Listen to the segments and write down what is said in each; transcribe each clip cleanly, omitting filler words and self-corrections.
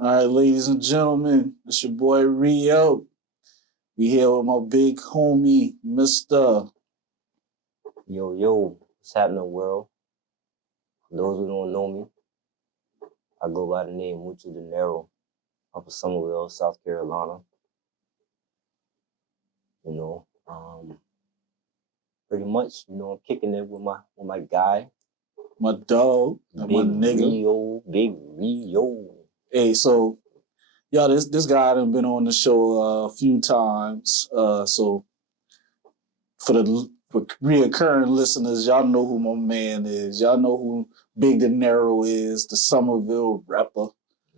All right, ladies and gentlemen, it's your boy Rio. We here with my big homie, Mr. Yo, what's happening, world? For those who don't know me, I go by the name Mucho Denero. I'm from Somerville, South Carolina. You know, pretty much, I'm kicking it with my guy, My dog, my nigga. Big Rio. Hey, so y'all, this guy done been on the show a few times. So for reoccurring listeners, y'all know who my man is. Y'all know who Big Denero is, the Somerville rapper.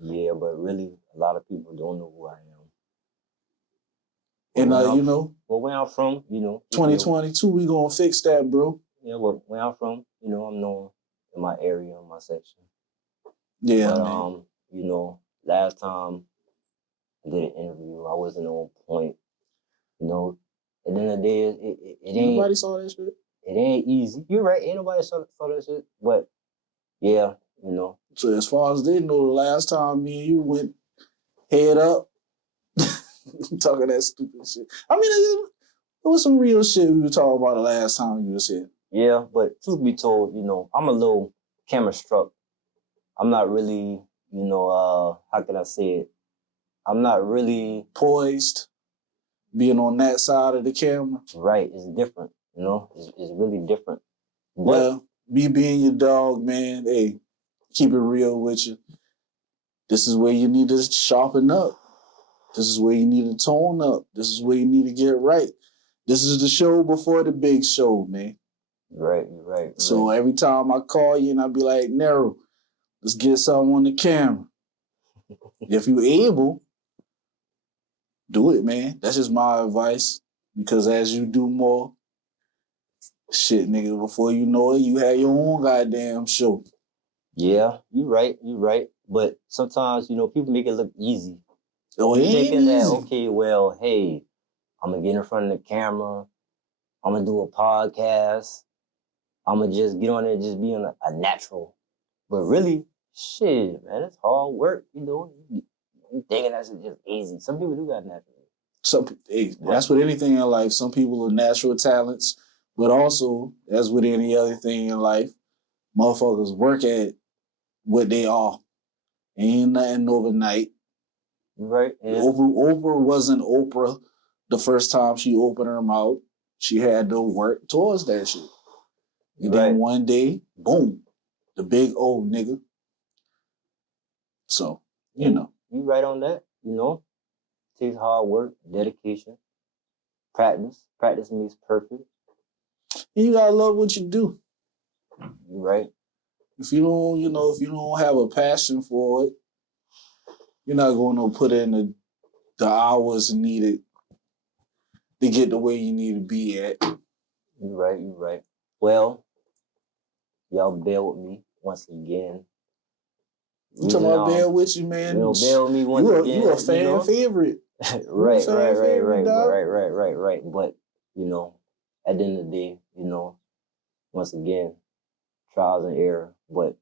Yeah, but really, a lot of people don't know who I am. And well, where I'm from, 2022, we gonna fix that, bro. Yeah, well, where I'm from, I'm known in my area, in my section. Yeah, but, man. Last time I did an interview, I wasn't on point. At the end of the day, it ain't. Nobody saw that shit. It ain't easy. You're right. Ain't nobody saw that shit. But yeah, So as far as they know, the last time me and you went head up, talking that stupid shit. I mean, it was some real shit we were talking about the last time you was here. Yeah, but truth be told, I'm a little camera struck. I'm not really, how can I say it? I'm not really poised, being on that side of the camera. Right, it's different, it's really different. But, well, me being your dog, man, hey, keep it real with you. This is where you need to sharpen up. This is where you need to tone up. This is where you need to get right. This is the show before the big show, man. Right. So every time I call you and I be like, Nero, let's get something on the camera. If you're able, do it, man. That's just my advice. Because as you do more, shit, nigga, before you know it, you have your own goddamn show. Yeah, you right. But sometimes, people make it look easy. Oh, it ain't thinking easy. That, okay, well, hey, I'm going to get in front of the camera. I'm going to do a podcast. I'm going to just get on there and just be a natural. But really, shit, man, it's hard work, You thinking that's just easy. Some people do got natural. That's with anything in life. Some people are natural talents, but also, as with any other thing in life, motherfuckers work at what they are. Ain't nothing overnight. Right. Yeah. Oprah wasn't Oprah the first time she opened her mouth. She had to work towards that shit. And then one day, boom, the big old nigga. So, You right on that, Takes hard work, dedication, practice. Practice makes perfect. And you gotta love what you do. You right. If you don't have a passion for it, you're not going to put in the hours needed to get the way you need to be at. You right. Well, y'all bear with me once again. You talking about bear with you, man? Bear with me once again. You a fan favorite. Right. But, at the end of the day, once again, trials and error. But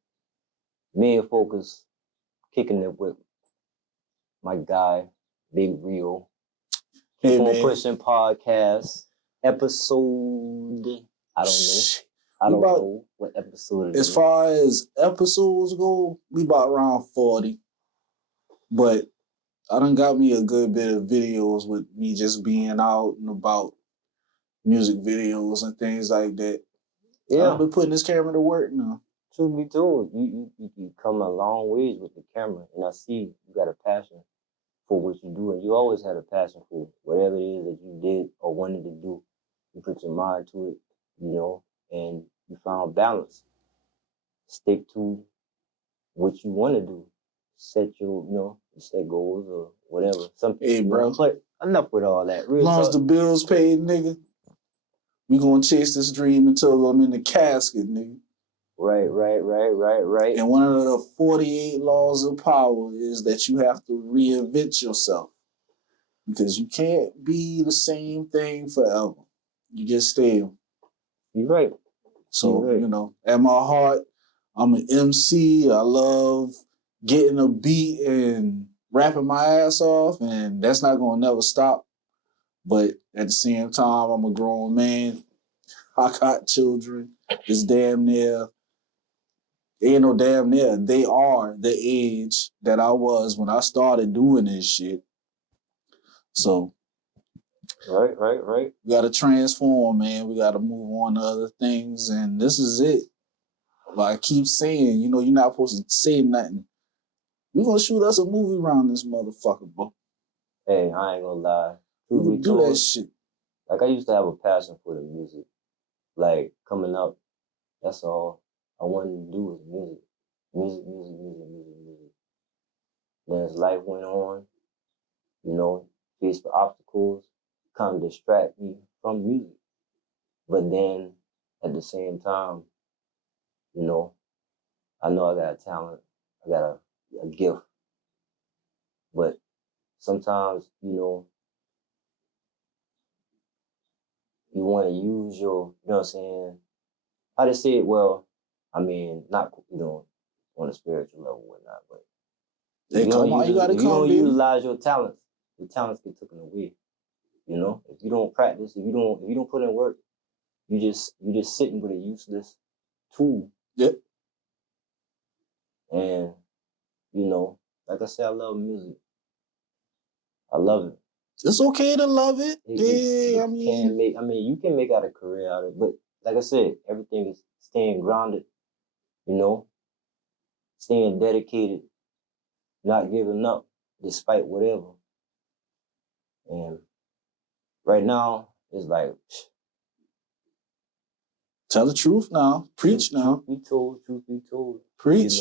main focus, kicking it with my guy, Big Rio. Keep on pushing podcast episode. I don't know what episode it is. As far as episodes go, we about around 40. But I done got me a good bit of videos with me just being out and about, music videos and things like that. Yeah. I've been putting this camera to work now. Truth be told, you come a long ways with the camera, and I see you got a passion for what you do, and you always had a passion for whatever it is that you did or wanted to do. You put your mind to it, and you found balance. Stick to what you want to do. Set your, set goals or whatever. Hey, bro. But enough with all that. As long as the bills paid, nigga, we gonna chase this dream until I'm in the casket, nigga. Right. And one of the 48 laws of power is that you have to reinvent yourself. Because you can't be the same thing forever. You get stale. You're right. So, at my heart, I'm an MC. I love getting a beat and rapping my ass off, and that's not gonna never stop. But at the same time, I'm a grown man. I got children. It's damn near, ain't no damn near. They are the age that I was when I started doing this shit. So Right. we gotta transform, man. We gotta move on to other things, and this is it. Like I keep saying, you're not supposed to say nothing. We gonna shoot us a movie around this motherfucker, bro. Hey, I ain't gonna lie. We Truth gonna be do that told, shit. like I used to have a passion for the music. Like coming up, that's all I wanted to do was music. Music. Then as life went on, faced the obstacles, kind of distract me from music. But then at the same time, you know, I know I got a talent, I got a gift. But sometimes, you want to use your, you know what I'm saying? I just say it well, I mean, not, on a spiritual level or whatnot, but They come on, you gotta if you come, don't baby. utilize your talents get taken away. If you don't practice, if you don't put in work, you just sitting with a useless tool. Yep. And like I said, I love music. I love it. It's okay to love it. Yeah, You can make out a career out of it, but like I said, everything is staying grounded, staying dedicated, not giving up despite whatever. And right now, it's like, tell the truth now. Preach now. Truth be told. Preach.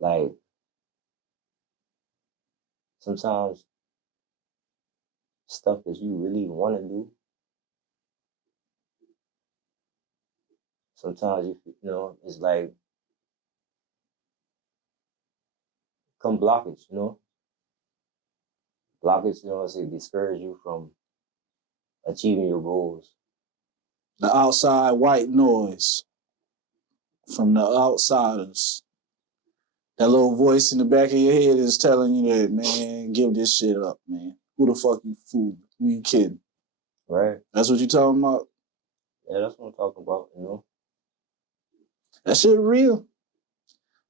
Like, sometimes stuff that you really want to do, sometimes it's like come blockage, blockage, it discourage you from achieving your goals. The outside white noise from the outsiders. That little voice in the back of your head is telling you that, man, give this shit up, man. Who the fuck you fooling? Who you kidding? Right. That's what you talking about? Yeah, that's what I'm talking about, That shit real.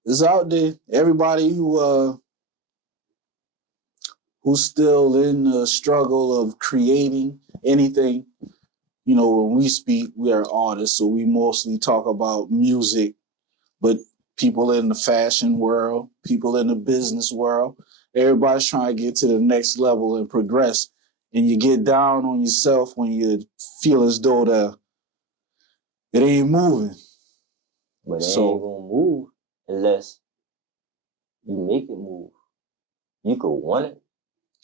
It's out there. Everybody who's still in the struggle of creating anything, when we speak, we are artists, so we mostly talk about music, but people in the fashion world, people in the business world, everybody's trying to get to the next level and progress. And you get down on yourself when you feel as though it ain't moving. But it ain't gonna move unless you make it move. You could want it,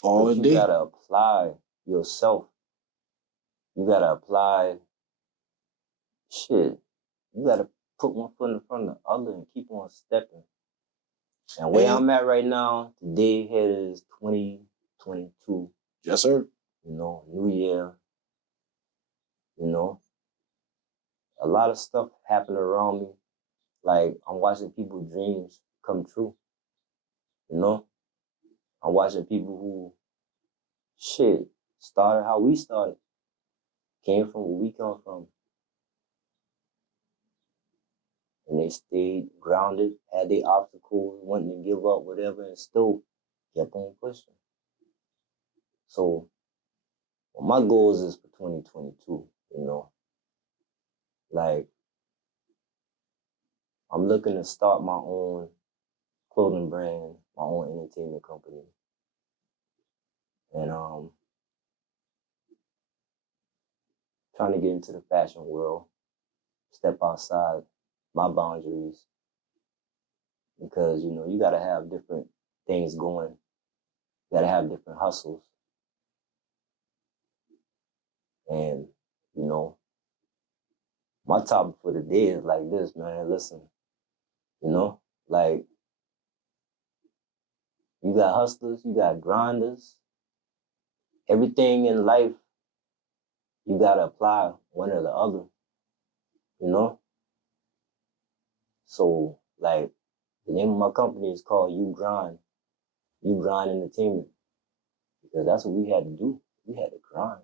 but you gotta apply yourself. You gotta apply shit. You gotta put one foot in front of the other and keep on stepping. And where I'm at right now, today here is 2022. Yes, sir. New year. A lot of stuff happening around me. Like, I'm watching people's dreams come true. I'm watching people who, started how we started. Came from where we come from. And they stayed grounded, had their obstacles, wanting to give up, whatever, and still kept on pushing. So, my goals is for 2022, Like, I'm looking to start my own clothing brand, my own entertainment company. And trying to get into the fashion world, step outside my boundaries. Because, you gotta have different things going. You gotta have different hustles. And, my topic for the day is like this, man. Listen, like, you got hustlers, you got grinders. Everything in life, you gotta apply one or the other, So, like, The name of my company is called You Grind Entertainment, because that's what we had to do. We had to grind.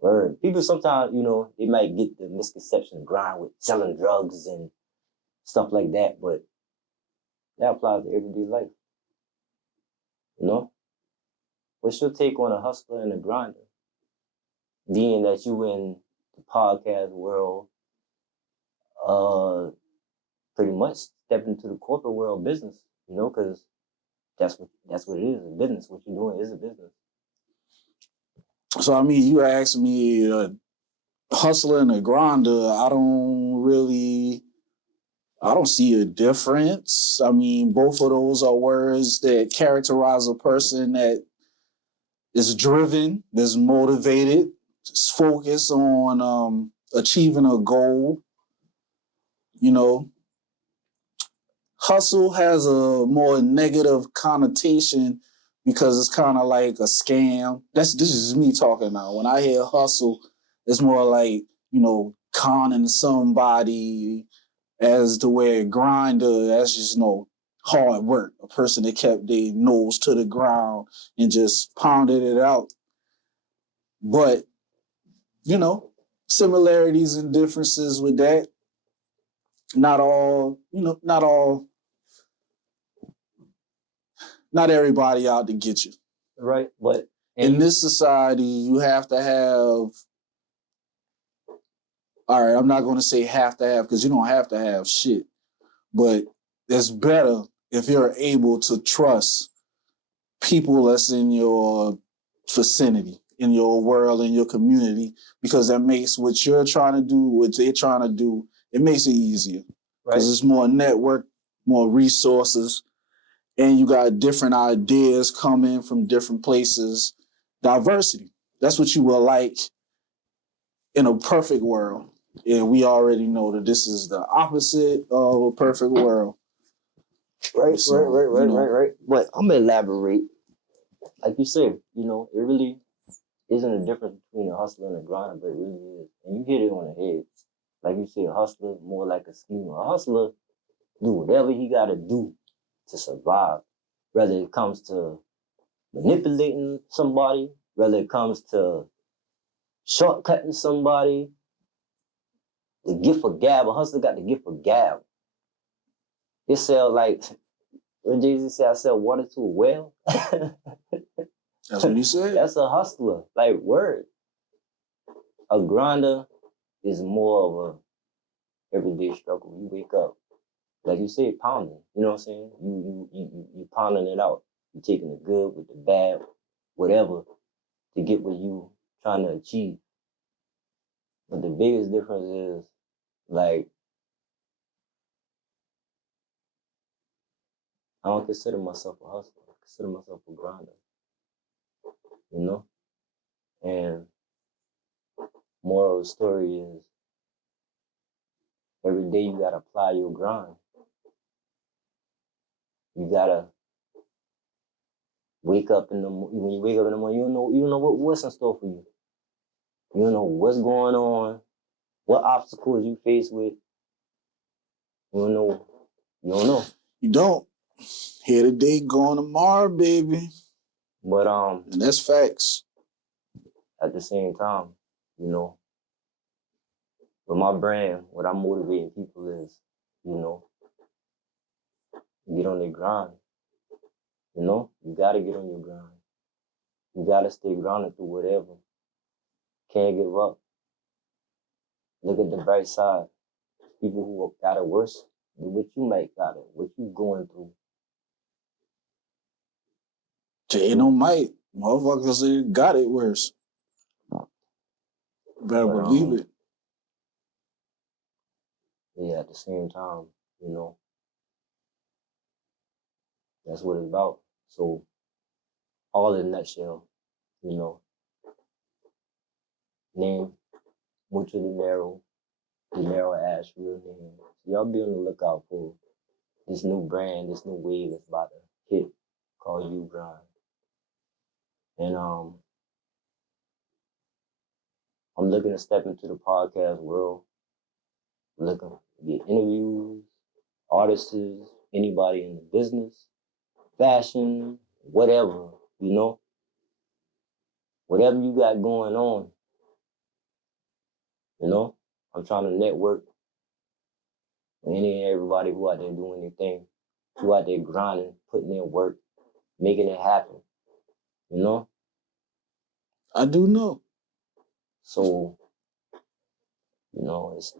Word. People sometimes, they might get the misconception of grind with selling drugs and stuff like that, but that applies to everyday life. What's your take on a hustler and a grinder? Being that you in the podcast world, pretty much step into the corporate world business, because that's what it is, a business. What you're doing is a business. So I mean, you asked me hustler and a grinder. I don't see a difference. I mean, both of those are words that characterize a person that is driven, that's motivated, is focused on achieving a goal. Hustle has a more negative connotation because it's kind of like a scam. This is me talking now. When I hear hustle, it's more like, conning somebody, as the way a grinder, that's just hard work. A person that kept their nose to the ground and just pounded it out. But, similarities and differences with that. Not everybody out to get you. Right. But in this society, you have to have, all right, I'm not going to say have to have, because you don't have to have shit, but it's better if you're able to trust people that's in your vicinity, in your world, in your community, because that makes what you're trying to do, what they're trying to do, it makes it easier. Because It's more network, more resources, and you got different ideas coming from different places. Diversity. That's what you will like in a perfect world. And we already know that this is the opposite of a perfect world. Right. But I'm going to elaborate. Like you said, it really isn't a difference between a hustler and a grinder, but it really is. And you hit it on the head. Like you said, a hustler more like a schemer. A hustler do whatever he got to do to survive, whether it comes to manipulating somebody, whether it comes to shortcutting somebody. The gift of gab. A hustler got the gift of gab. It sell like, when Jay-Z said, I sell water to a well. That's what he said. That's a hustler. Like, word. A grinder is more of a everyday struggle. You wake up, like you said, pounding. You know what I'm saying? You pounding it out. You taking the good with the bad, whatever, to get what you trying to achieve. But the biggest difference is, like, I don't consider myself a hustler. I consider myself a grinder. And moral of the story is, every day you gotta apply your grind. You gotta wake up when you wake up in the morning, you don't know what's in store for you. You don't know what's going on, what obstacles you face with. You don't know. You don't. Here today, going tomorrow, baby. But and that's facts. At the same time, with my brand, what I'm motivating people is, get on their grind. You gotta get on your grind. You gotta stay grounded through whatever. Can't give up. Look at the bright side. People who got it worse than what you might got it, what you going through. Ain't no might. Motherfuckers got it worse. Better believe it. Yeah, at the same time, that's what it's about. So, all in a nutshell, name Mucho Denero, Ash, real name. So y'all be on the lookout for this new brand, this new wave that's about to hit, called You Grind. And I'm looking to step into the podcast world, looking to get interviews, artists, anybody in the business, fashion, whatever, you know, whatever you got going on, you know, I'm trying to network with any and everybody who out there doing their thing, who out there grinding, putting in work, making it happen, you know? I do know. So, you know, it's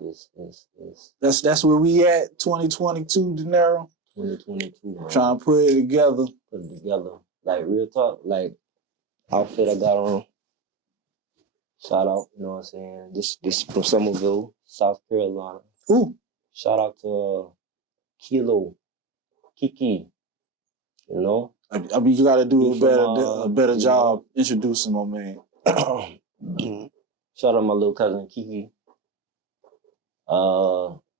That's where we at, 2022, Denero. 2022, man. Trying to put it together. Put it together. Like, real talk, like, outfit I got on, shout out, you know what I'm saying? This from Somerville, South Carolina. Ooh. Shout out to Kiki, you know? I mean, you got to do He a better you job introducing my man. Shout out my little cousin Kiki.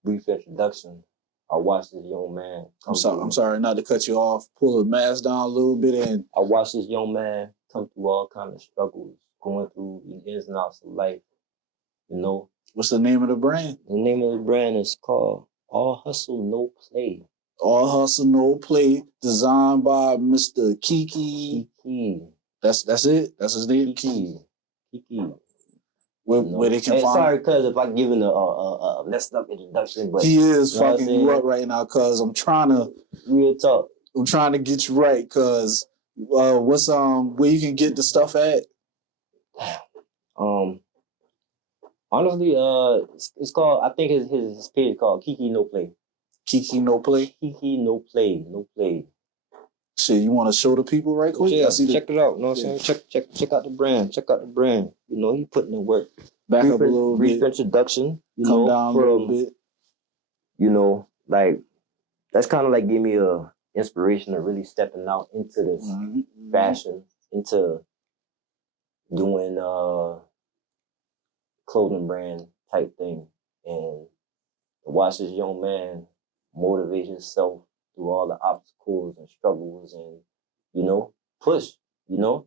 Brief introduction. I watched this young man. I'm sorry not to cut you off. Pull the mask down a little bit, and I watched this young man come through all kind of struggles, going through the ins and outs of life. You know. What's the name of the brand? The name of the brand is called All Hustle No Play. All Hustle No Play, designed by Mr. Kiki. Kiki. That's it. That's his name. Kiki. Where they can find. Sorry, cuz if I given a messed up introduction, but he is fucking you up right now, cuz I'm trying to real talk. I'm trying to get you right, cuz what's where you can get the stuff at? Honestly, it's called. I think his page is called Kiki No Play. Kiki No Play. Kiki No Play. No Play. Shit, you want to show the people right quick? Yeah, check it out. You know what I'm saying? Check out the brand. Check out the brand. You know, he putting in work. Back up a little bit. Brief introduction. You Come know, down a little bit. You know, like that's kind of like give me a inspiration of really stepping out into this fashion, into doing clothing brand type thing, and to watch this young man motivate himself through all the obstacles and struggles and, you know, push, you know,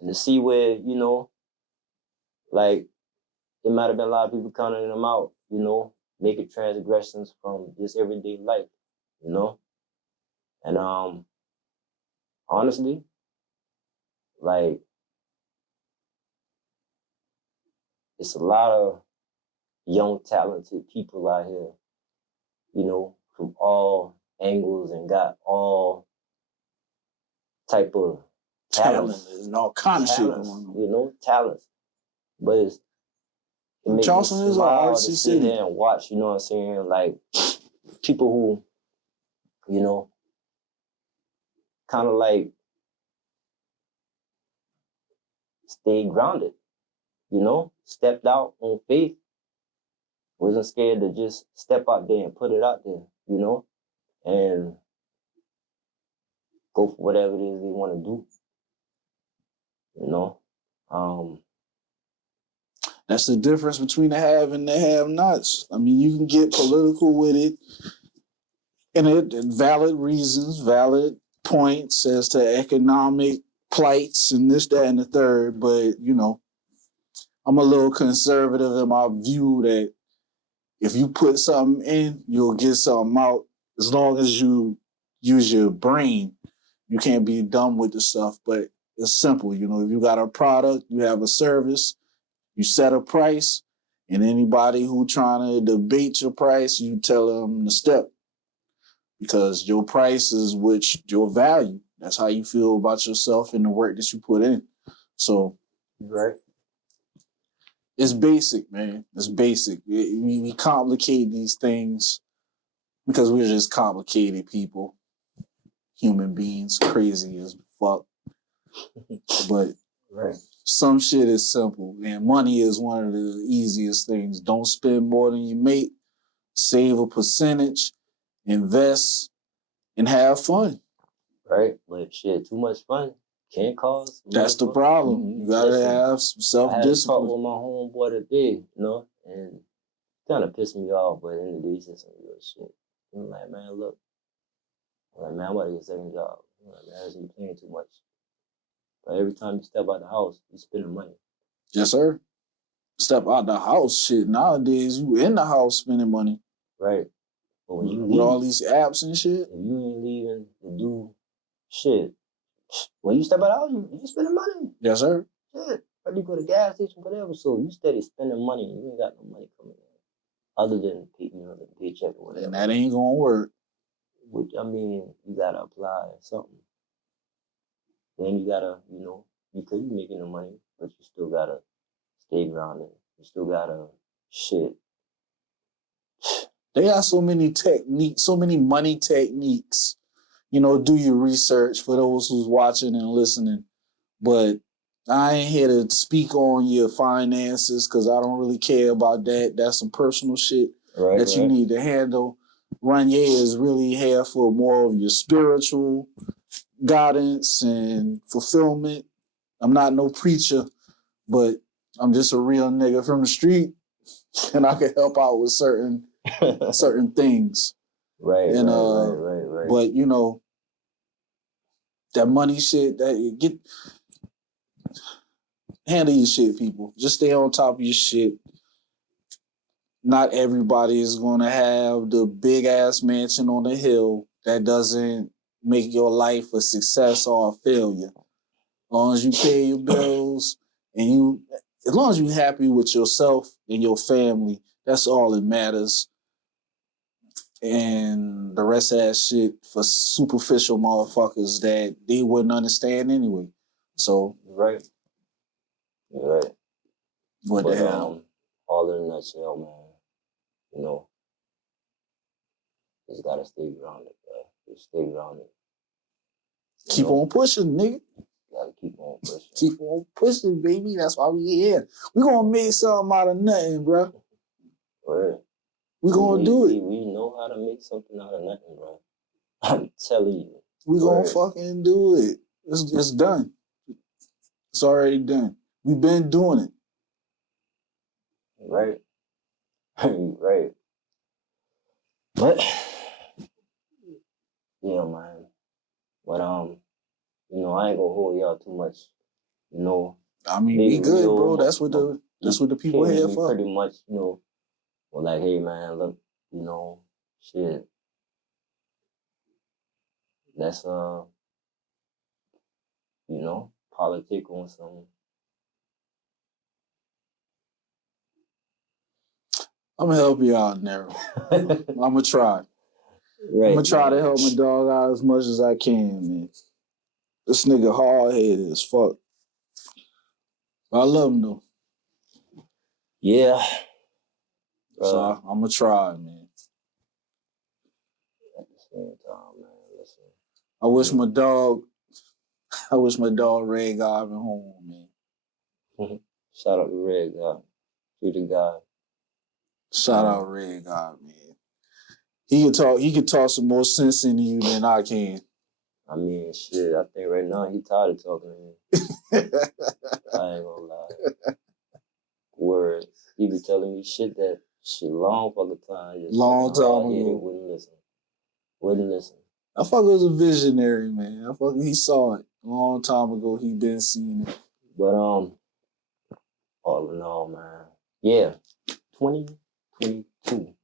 and to see where, you know, like it might have been a lot of people counting him out, you know, making transgressions from just everyday life, you know. And honestly, like it's a lot of young, talented people out here, you know, from all angles and got all type of talents and all kind of shit going on. You know, talents. But it makes Charleston me is an smile artsy to sit city. here and watch, you know what I'm saying? Like people who, you know, kind of like stayed grounded, you know, stepped out on faith, wasn't scared to just step out there and put it out there, you know, and go for whatever it is they want to do, you know. That's the difference between the have and the have-nots. I mean, you can get political with it, and valid reasons, valid points as to economic plights and this, that, and the third. But, you know, I'm a little conservative in my view that if you put something in, you'll get something out. As long as you use your brain, you can't be dumb with the stuff. But it's simple. You know, if you got a product, you have a service, you set a price, and anybody who trying to debate your price, you tell them to step. Because your price is your value. That's how you feel about yourself and the work that you put in. So, right. It's basic, man. It's basic. We complicate these things because we're just complicated people, human beings, crazy as fuck. But right. Some shit is simple, and money is one of the easiest things. Don't spend more than you make. Save a percentage, invest, and have fun. Right, but shit, too much fun can't cause. That's the problem. You gotta have some self-discipline. I had a talk with my homeboy today, you know, and kind of pissed me off, but in the day he said some real shit. I'm like, man, look. I'm like, man, I'm about to get a second job. I'm like, man, you playing too much. But every time you step out the house, you spending money. Yes, sir. Step out the house, shit. Nowadays, you in the house spending money. Right. But when you with all leave, these apps and shit. if you ain't leaving to do shit, when you step out of the house, you spending money. Yes, sir. Shit. Or you go to gas station, whatever. So you steady spending money and you ain't got no money coming in. Other than the paycheck or whatever. And that ain't gonna work. Which, I mean, you gotta apply something. Then you gotta, you could be making the money, but you still gotta stay grounded. You still gotta shit. They got so many techniques, so many money techniques. Do your research for those who's watching and listening. But I ain't here to speak on your finances because I don't really care about that. That's some personal shit that you need to handle. Ranier is really here for more of your spiritual guidance and fulfillment. I'm not no preacher, but I'm just a real nigga from the street, and I can help out with certain things. Right, and right. But that money shit, that get handle your shit, people. Just stay on top of your shit. Not everybody is gonna have the big ass mansion on the hill. That doesn't make your life a success or a failure. As long as you pay your bills and as long as you're happy with yourself and your family, that's all that matters. And the rest of that shit for superficial motherfuckers that they wouldn't understand anyway. So right. What the hell? All in a nutshell, man. Just gotta stay grounded, bro. Just stay grounded. Keep on pushing, nigga. Gotta keep on pushing. Keep on pushing, baby. That's why we here. We gonna make something out of nothing, bro. Right. We gonna do it. We know how to make something out of nothing, bro. I'm telling you. We gonna fucking do it. It's done. It's already done. We've been doing it. Right. Right. But yeah, man. But I ain't gonna hold y'all too much. I mean, we good, bro. That's what the people here for. Pretty much, well, like, hey, man, look, shit. Let's politic on some. I'm gonna help you out, Nero. I'm gonna try. Right, I'm gonna try to help my dog out as much as I can, man. This nigga hard headed as fuck. I love him though. Yeah. So I'm gonna try, man. At the same time, man, listen. I wish my dog Red Garvin home, man. Shout out to Red God. To the guy. Shout out Red God, man. He can talk some more sense into you than I can. I mean, shit, I think right now he tired of talking to me. I ain't gonna lie. Words. He be telling me shit long fucking time. Long time ago. Wouldn't listen. I fuck was a visionary, man. He saw it a long time ago. He been seeing it. But all in all, man. Yeah. 2022.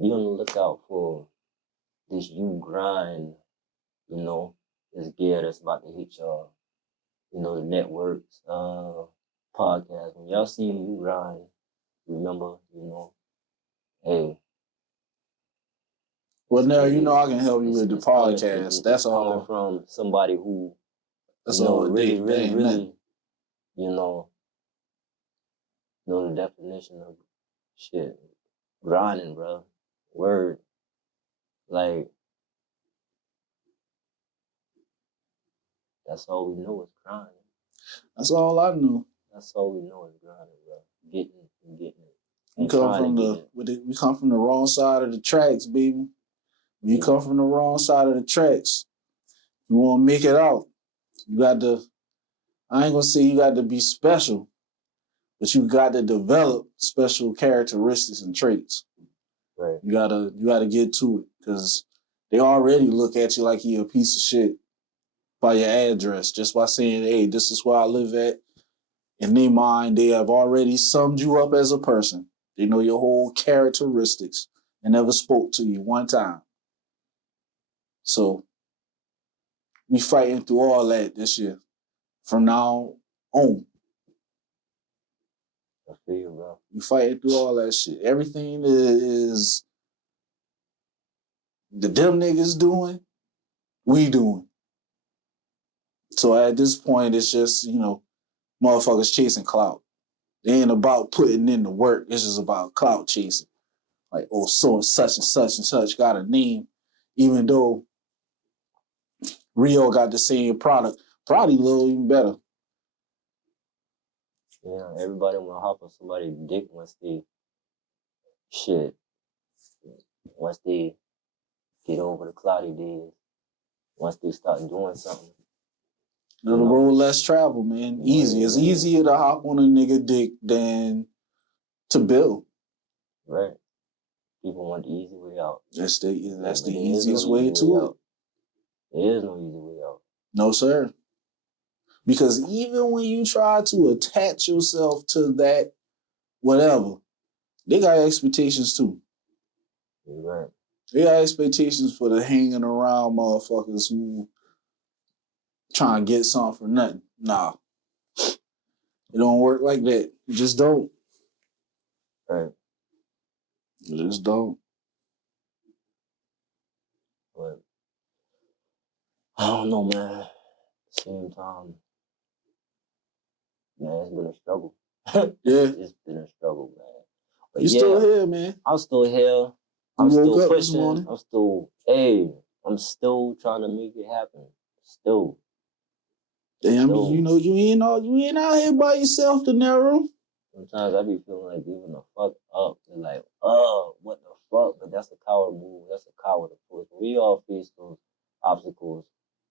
Be on the lookout for this You Grind, this gear that's about to hit y'all. The networks, podcast. When y'all see You Grind, remember, hey. Well, now I can help you with the podcast. That's all. Coming from somebody who, that's all. Really, know the definition of shit. Grinding, bro. Word. Like, that's all we know is grinding. That's all I know. That's all we know is grinding, bro. Getting it. We come from the wrong side of the tracks, baby. When you come from the wrong side of the tracks, you want to make it out. You got to. I ain't gonna say you got to be special, but you got to develop special characteristics and traits. Right. You gotta get to it because they already look at you like you're a piece of shit by your address just by saying, "Hey, this is where I live at." In their mind, they have already summed you up as a person. They know your whole characteristics. and never spoke to you one time. So we fighting through all that this year. From now on. I feel you, bro. We fighting through all that shit. Everything is the them niggas doing, we doing. So at this point, it's just, motherfuckers chasing clout. It ain't about putting in the work. It's just about clout chasing. Like, oh, so such and such got a name, even though Rio got the same product, probably a little even better. Yeah, everybody want to hop on somebody's dick once they get over the cloudy days, once they start doing something. The road less travel, man. Easy. It's easier to hop on a nigga dick than to build. Right. People want the easy way out. That's the easiest way to it. There is no easy way out. No, sir. Because even when you try to attach yourself to that whatever, they got expectations too. You're right. They got expectations for the hanging around motherfuckers who trying to get something for nothing. Nah. It don't work like that. You just don't. Right. You just don't. But I don't know, man. At the same time, man, it's been a struggle. Yeah. It's been a struggle, man. But you still here, man. I'm still here. I'm still pushing. I'm still trying to make it happen. Still. Damn, you ain't out here by yourself, Denero. Sometimes I be feeling like giving the fuck up. And like, what the fuck? But that's a coward move. That's a coward approach. We all face those obstacles.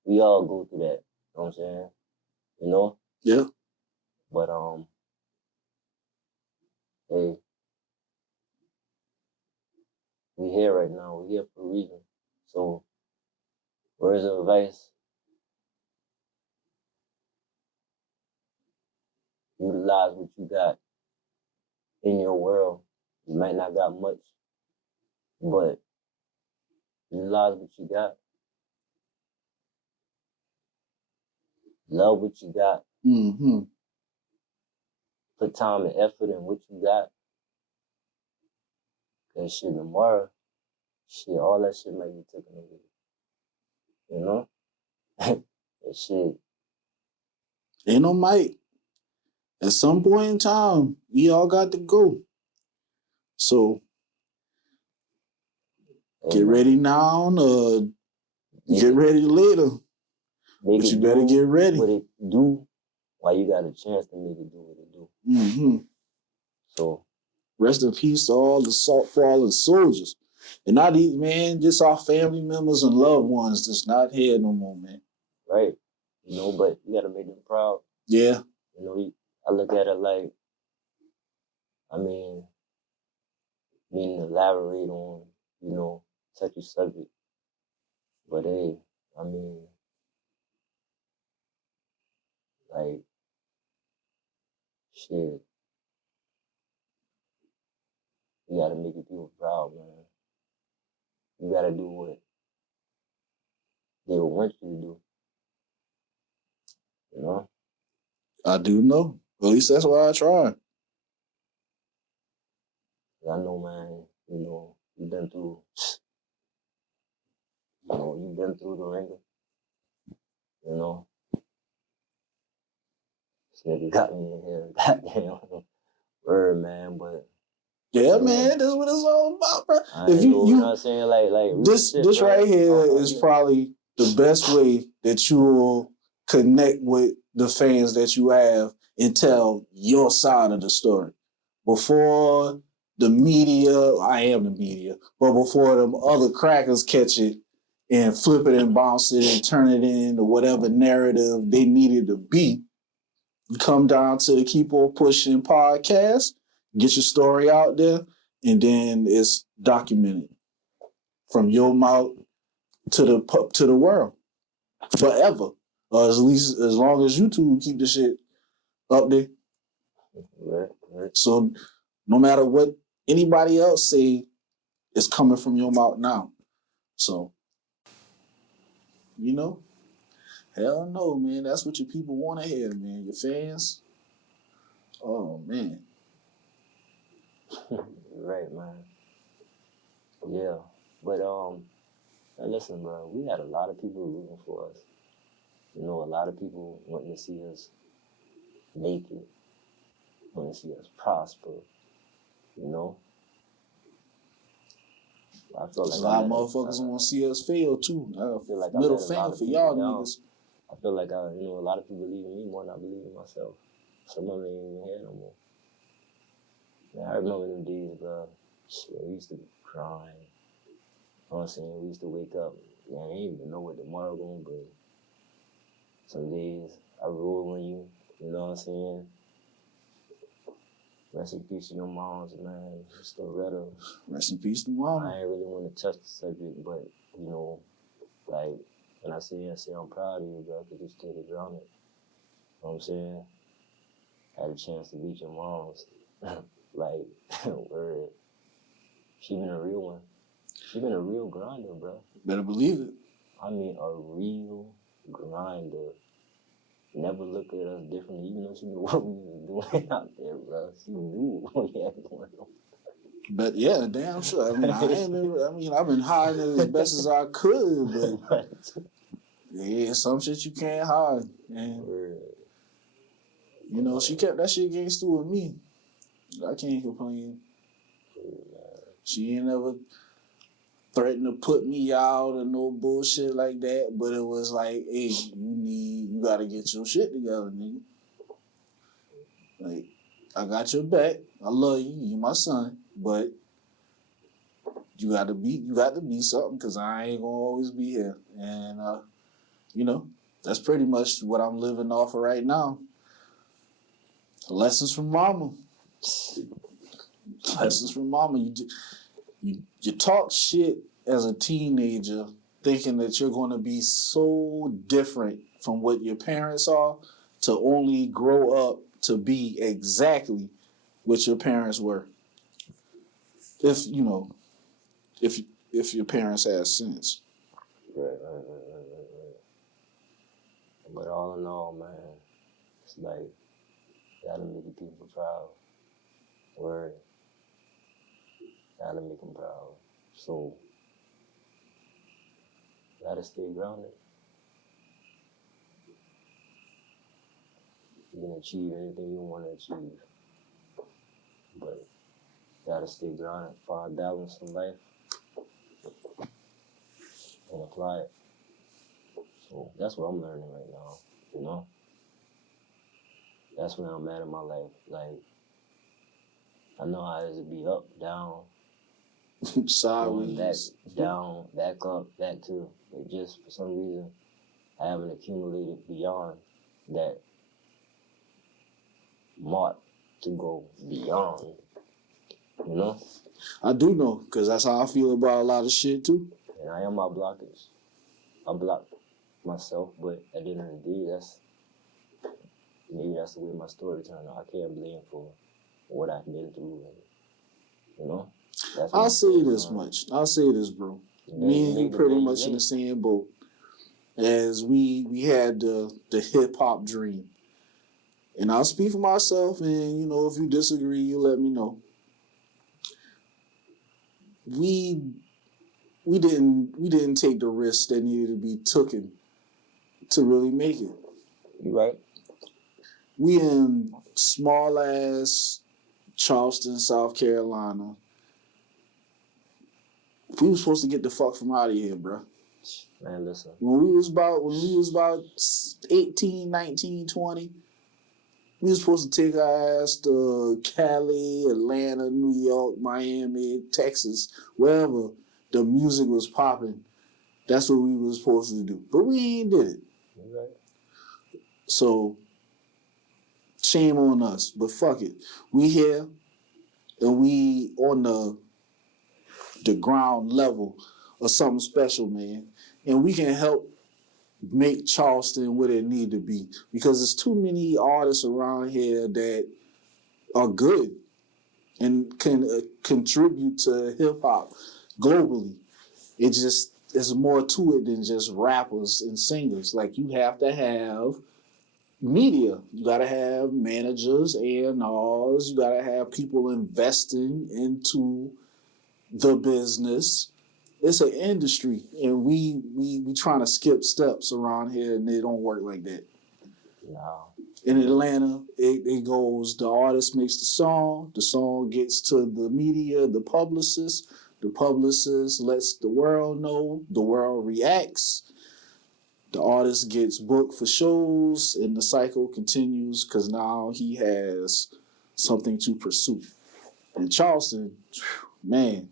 We all go through that. You know what I'm saying? You know? Yeah. But hey, we here right now. We here for a reason. So, words of advice. Utilize what you got in your world. You might not got much, but utilize what you got. Love what you got. Mm-hmm. Put time and effort in what you got. Cause shit, tomorrow, all that shit might be taken away. You know? That shit. Ain't no might. At some point in time, we all got to go. So, get ready now, get ready later. But you better get ready. What it do while you got a chance to make it do what it do. Mm-hmm. So, rest in peace to all the fallen soldiers. And not even, man, just our family members and loved ones that's not here no more, man. Right. You know, but you got to make them proud. Yeah. You know, I look at it like, I mean to elaborate on, touchy subject. But hey, I mean, like, shit. You gotta make your people proud, man. You gotta do what they would want you to do. You know? I do know. At least that's why I try. I know, man, you've been through, you've been through the ringer. You know? This nigga got me in here. Goddamn word, man, but yeah, man, that's what it's all about, bro. If you know what I'm saying? Like this shit, right here is probably the best way that you will connect with the fans that you have and tell your side of the story. Before the media, I am the media, but before them other crackers catch it and flip it and bounce it and turn it into whatever narrative they needed to be, you come down to the Keep On Pushing podcast, get your story out there, and then it's documented from your mouth to the world forever, or at least as long as you two keep the shit up there. Right. So no matter what anybody else say, it's coming from your mouth now. So, you know, hell no, man. That's what your people want to hear, man. Your fans. Oh man. Right, man. Yeah. But now listen, bro, we had a lot of people rooting for us. You know, a lot of people wanting to see us make it, wanting to see us prosper, you know? I feel There's like a lot of motherfuckers want to see us fail too. I feel like I Middle let a lot finger of for people y'all down. niggas. I feel like a lot of people believe in me more than I believe in myself. Some of them ain't even here no more. Man, I remember them days, bro. Shit, we used to grind. You know what I'm saying? We used to wake up. Man, I didn't even know what tomorrow gonna bring. Some days I roll on you. You know what I'm saying? Rest in peace to your moms, man. Loretta. Rest in peace to mama. I ain't really want to touch the subject, but, you know, like, when I say I'm proud of you, bro, because you stayed grounded. You know what I'm saying? Had a chance to meet your moms. Like, word. She been a real one. She been a real grinder, bro. Better believe it. I mean, a real grinder. Never look at us differently, even though she knew what we was doing out there, bro. She knew what we had going on. But yeah, damn sure. I mean, I've been hiding it as best as I could, but yeah, some shit you can't hide. And you know, she kept that shit against with me. I can't complain. She ain't never threatened to put me out or no bullshit like that. But it was like, hey, you gotta get your shit together, nigga. Like, I got your back. I love you. You my son, but you got to be something because I ain't gonna always be here. And you know, that's pretty much what I'm living off of right now. Lessons from mama. Lessons from mama. You talk shit as a teenager, thinking that you're going to be so different from what your parents are, to only grow up to be exactly what your parents were. If you know, if your parents had sense. Right. But all in all, man, it's like, gotta make the people proud. Word. Gotta make them proud. So, gotta stay grounded. You can achieve anything you want to achieve. But gotta stay grounded, find balance in life, and apply it. So that's what I'm learning right now, you know? That's where I'm at in my life. Like, I know how it is to be up, down, going back, Sideways. down, back up, back to. But just for some reason, I haven't accumulated beyond that mark to go beyond, you know? I do know, because that's how I feel about a lot of shit too. And I am my blockage. I block myself, but at the end of the day, maybe that's the way my story turned out. I can't blame for what I've been through, you know? I'll say this much. I'll say this, bro. Me and you pretty much in the same boat. As we had the hip hop dream. And I'll speak for myself, and you know, if you disagree, you let me know. We didn't take the risks that needed to be taken to really make it. You right? We in small ass Charleston, South Carolina. We was supposed to get the fuck from out of here, bro. Man, listen. When we was about 18, 19, 20, we was supposed to take our ass to Cali, Atlanta, New York, Miami, Texas, wherever the music was popping. That's what we was supposed to do. But we ain't did it. You right. So, shame on us. But fuck it. We here, and we on the ground level of something special, man. And we can help make Charleston what it need to be. Because there's too many artists around here that are good and can contribute to hip hop. globally. It just there's more to it than just rappers and singers. Like you have to have media. You gotta have managers, A&Rs. You gotta have people investing into the business. It's an industry, and we trying to skip steps around here, and it don't work like that. No. In Atlanta, it goes, the artist makes the song gets to the media, the publicist lets the world know, the world reacts, the artist gets booked for shows, and the cycle continues because now he has something to pursue. In Charleston, man,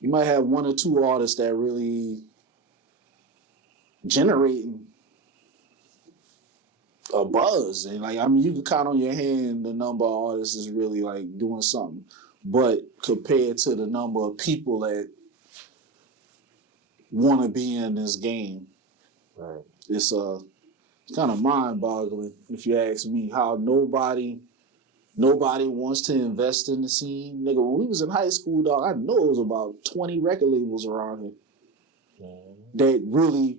you might have one or two artists that really generating a buzz, and like I mean, you can count on your hand the number of artists is really like doing something. But compared to the number of people that want to be in this game, Right. it's kind of mind-boggling if you ask me. How nobody wants to invest in the scene, nigga. When we was in high school, dog, I know it was about 20 record labels around here that really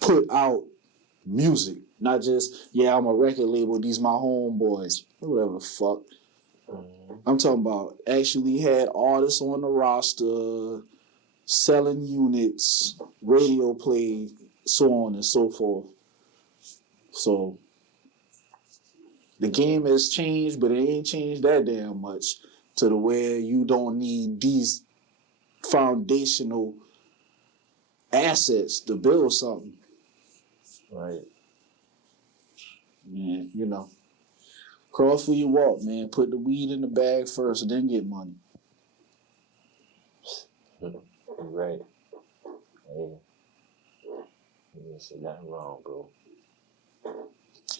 put out music. Not just, yeah, I'm a record label, these my homeboys. Whatever the fuck. I'm talking about actually had artists on the roster, selling units, radio play, so on and so forth. So the game has changed, but it ain't changed that damn much to the where you don't need these foundational assets to build something. Right. Man, you know. Crawl for your walk, man. Put the weed in the bag first, then get money. Right. Hey. You didn't say nothing wrong, bro.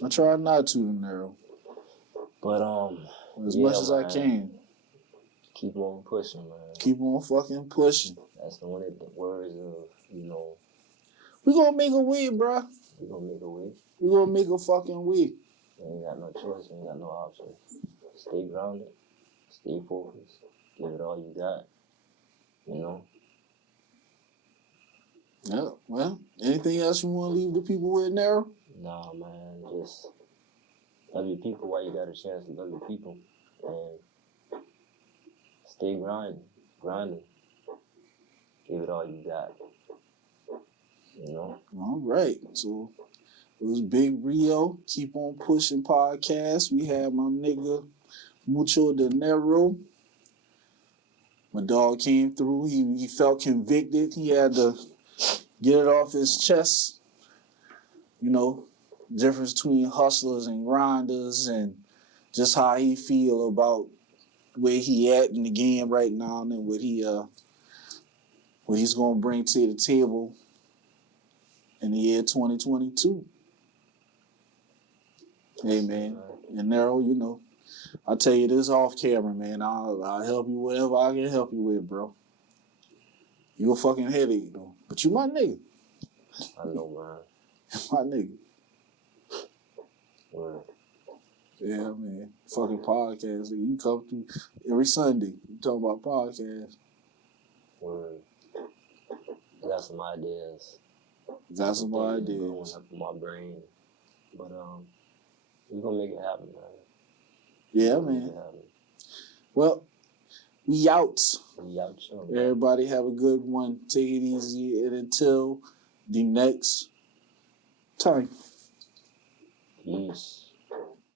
I try not to, Denero. But As much as I can. Keep on pushing, man. Keep on fucking pushing. That's one of the words of, We gonna make a way, bruh. we gonna make a way. We gonna make a fucking way. We ain't got no choice. We ain't got no option. Stay grounded. Stay focused. Give it all you got. Yeah, well, anything else you want to leave the people with, Nero? Nah, man. Just love your people while you got a chance to love your people. And stay grinding. Give it all you got. All right. So it was Big Rio. Keep on pushing podcast. We had my nigga Mucho Denero. My dog came through. He felt convicted. He had to get it off his chest. Difference between hustlers and grinders, and just how he feel about where he at in the game right now, and what he's gonna bring to the table in the year 2022. Hey man, and Nero, I'll tell you this off camera, man. I'll help you whatever I can help you with, bro. You a fucking headache though, but you my nigga. I know, man. My nigga. Word. Yeah, man. Fucking podcast. Nigga. You come through every Sunday. You talking about podcast. Word. I got some ideas. Got some ideas. Going up in my brain. But we're gonna make it happen, man. Yeah, man. Well, we out. We out, sure. Everybody have a good one. Take it easy, and until the next time. Peace.